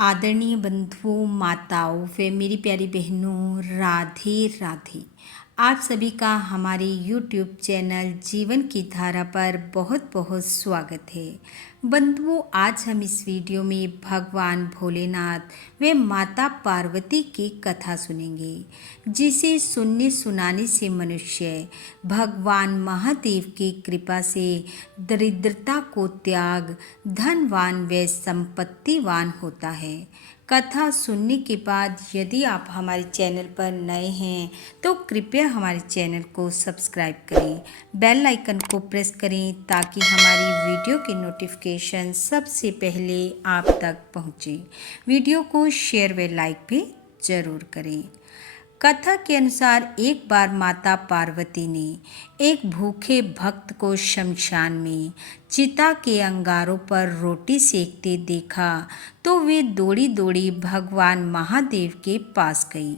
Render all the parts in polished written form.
आदरणीय बंधुओं, माताओं व मेरी प्यारी बहनों, राधे राधे। आप सभी का हमारे YouTube चैनल जीवन की धारा पर बहुत बहुत स्वागत है। बंधुओं, आज हम इस वीडियो में भगवान भोलेनाथ व माता पार्वती की कथा सुनेंगे, जिसे सुनने सुनाने से मनुष्य भगवान महादेव की कृपा से दरिद्रता को त्याग धनवान व संपत्तिवान होता है। कथा सुनने के बाद यदि आप हमारे चैनल पर नए हैं तो कृपया हमारे चैनल को सब्सक्राइब करें, बेल आइकन को प्रेस करें ताकि हमारी वीडियो की नोटिफिकेशन सबसे पहले आप तक पहुंचे। वीडियो को शेयर व लाइक भी ज़रूर करें। कथा के अनुसार एक बार माता पार्वती ने एक भूखे भक्त को शमशान में चिता के अंगारों पर रोटी सेकते देखा तो वे दौड़ी दौड़ी भगवान महादेव के पास गई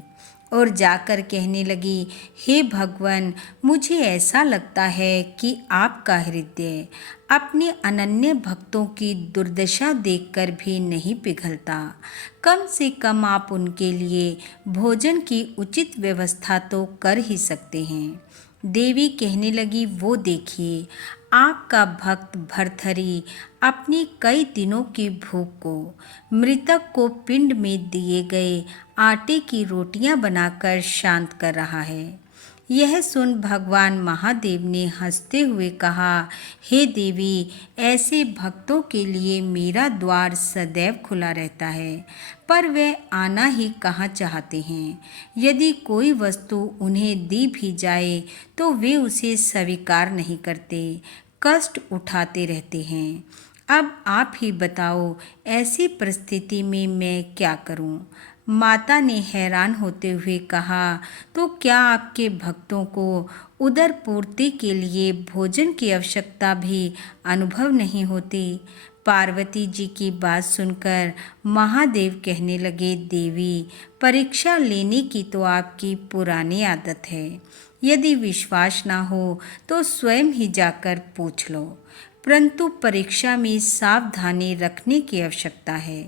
और जाकर कहने लगी, हे भगवान, मुझे ऐसा लगता है कि आपका हृदय अपने अनन्य भक्तों की दुर्दशा देखकर भी नहीं पिघलता। कम से कम आप उनके लिए भोजन की उचित व्यवस्था तो कर ही सकते हैं। देवी कहने लगी, वो देखिए, आपका भक्त भर्तहरि अपनी कई दिनों की भूख को मृतक को पिंड में दिए गए आटे की रोटियां बनाकर शांत कर रहा है। यह सुन भगवान महादेव ने हंसते हुए कहा, हे देवी, ऐसे भक्तों के लिए मेरा द्वार सदैव खुला रहता है, पर वे आना ही कहाँ चाहते हैं। यदि कोई वस्तु उन्हें दी भी जाए तो वे उसे स्वीकार नहीं करते, कष्ट उठाते रहते हैं। अब आप ही बताओ, ऐसी परिस्थिति में मैं क्या करूं? माता ने हैरान होते हुए कहा, तो क्या आपके भक्तों को उदर पूर्ति के लिए भोजन की आवश्यकता भी अनुभव नहीं होती? पार्वती जी की बात सुनकर महादेव कहने लगे, देवी, परीक्षा लेने की तो आपकी पुरानी आदत है। यदि विश्वास ना हो तो स्वयं ही जाकर पूछ लो, परंतु परीक्षा में सावधानी रखने की आवश्यकता है।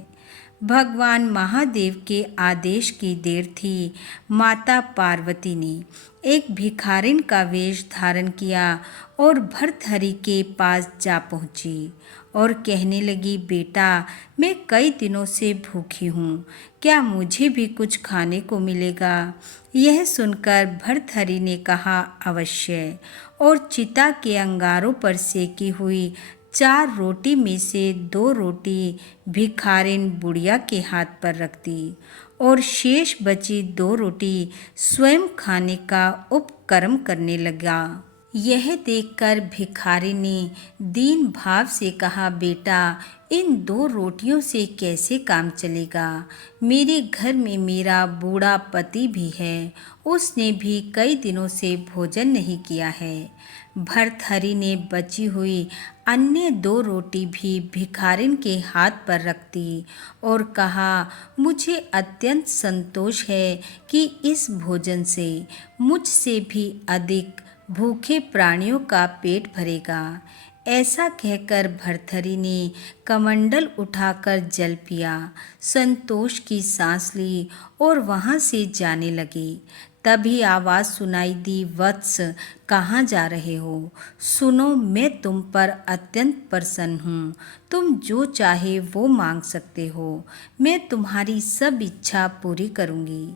भगवान महादेव के आदेश की देर थी। माता पार्वती ने एक भिखारिन का वेश धारण किया और भर्तहरि के पास जा पहुंची और कहने लगी, बेटा, मैं कई दिनों से भूखी हूँ, क्या मुझे भी कुछ खाने को मिलेगा? यह सुनकर भर्तहरि ने कहा, अवश्य, और चिता के अंगारों पर सेकी हुई 4 रोटी में से 2 रोटी भिखारिन बुढ़िया के हाथ पर रख दी और शेष बची 2 रोटी स्वयं खाने का उपक्रम करने लगा। यह देखकर भिखारी ने दीन भाव से कहा, बेटा, इन 2 रोटियों से कैसे काम चलेगा? मेरे घर में मेरा बूढ़ा पति भी है, उसने भी कई दिनों से भोजन नहीं किया है। भर्तहरि ने बची हुई अन्य 2 रोटी भी भिखारिन के हाथ पर रख दी और कहा, मुझे अत्यंत संतोष है कि इस भोजन से मुझसे भी अधिक भूखे प्राणियों का पेट भरेगा। ऐसा कहकर भर्तहरि ने कमंडल उठाकर जल पिया, संतोष की सांस ली और वहां से जाने लगे। तभी आवाज़ सुनाई दी, वत्स, कहाँ जा रहे हो? सुनो, मैं तुम पर अत्यंत प्रसन्न हूँ। तुम जो चाहे वो मांग सकते हो, मैं तुम्हारी सब इच्छा पूरी करूँगी।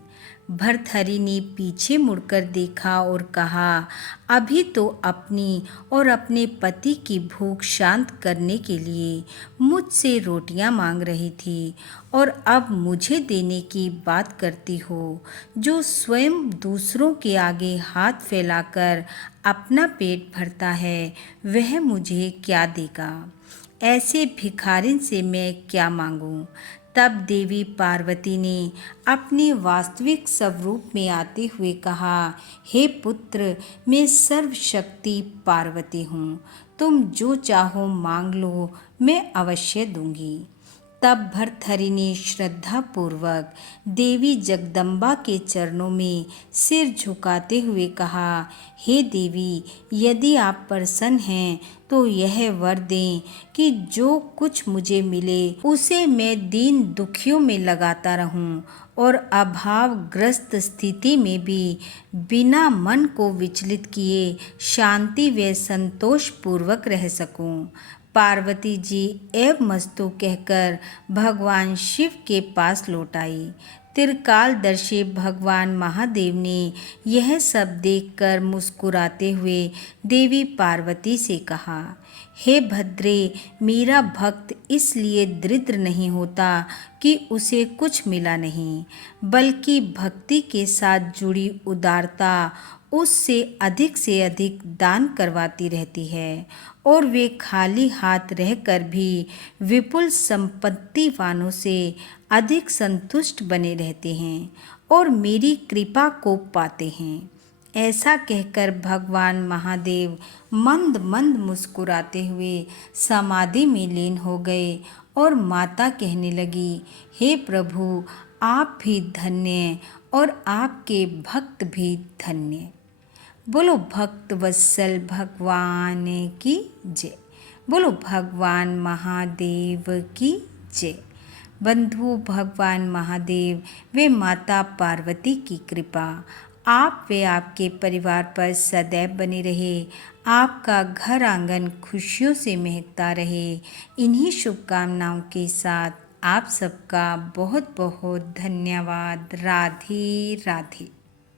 भर्तहरि ने पीछे मुड़कर देखा और कहा, अभी तो अपनी और अपने पति की भूख शांत करने के लिए मुझसे रोटियां मांग रही थी और अब मुझे देने की बात करती हो। जो स्वयं दूसरों के आगे हाथ फैलाकर अपना पेट भरता है, वह मुझे क्या देगा? ऐसे भिखारिन से मैं क्या मांगूं? तब देवी पार्वती ने अपने वास्तविक स्वरूप में आते हुए कहा, हे पुत्र, मैं सर्वशक्ति पार्वती हूँ। तुम जो चाहो मांग लो, मैं अवश्य दूंगी। तब भर्तहरि श्रद्धा पूर्वक देवी जगदम्बा के चरणों में सिर झुकाते हुए कहा, हे देवी, यदि आप प्रसन्न हैं तो यह वर दें कि जो कुछ मुझे मिले उसे मैं दीन दुखियों में लगाता रहूं और अभावग्रस्त स्थिति में भी बिना मन को विचलित किए शांति व संतोष पूर्वक रह सकूं। पार्वती जी एव मस्तु कहकर भगवान शिव के पास लौट आई। त्रिकालदर्शी भगवान महादेव ने यह सब देखकर मुस्कुराते हुए देवी पार्वती से कहा, हे भद्रे, मेरा भक्त इसलिए दरिद्र नहीं होता कि उसे कुछ मिला नहीं, बल्कि भक्ति के साथ जुड़ी उदारता उससे अधिक से अधिक दान करवाती रहती है और वे खाली हाथ रहकर भी विपुल संपत्ति वालों से अधिक संतुष्ट बने रहते हैं और मेरी कृपा को पाते हैं। ऐसा कहकर भगवान महादेव मंद मंद मुस्कुराते हुए समाधि में लीन हो गए और माता कहने लगी, हे प्रभु, आप भी धन्य और आपके भक्त भी धन्य। बोलो भक्त वत्सल भगवान की जय। बोलो भगवान महादेव की जय। बंधु, भगवान महादेव व माता पार्वती की कृपा आप व आपके परिवार पर सदैव बनी रहे। आपका घर आंगन खुशियों से महकता रहे। इन्हीं शुभकामनाओं के साथ आप सबका बहुत बहुत धन्यवाद। राधे राधे।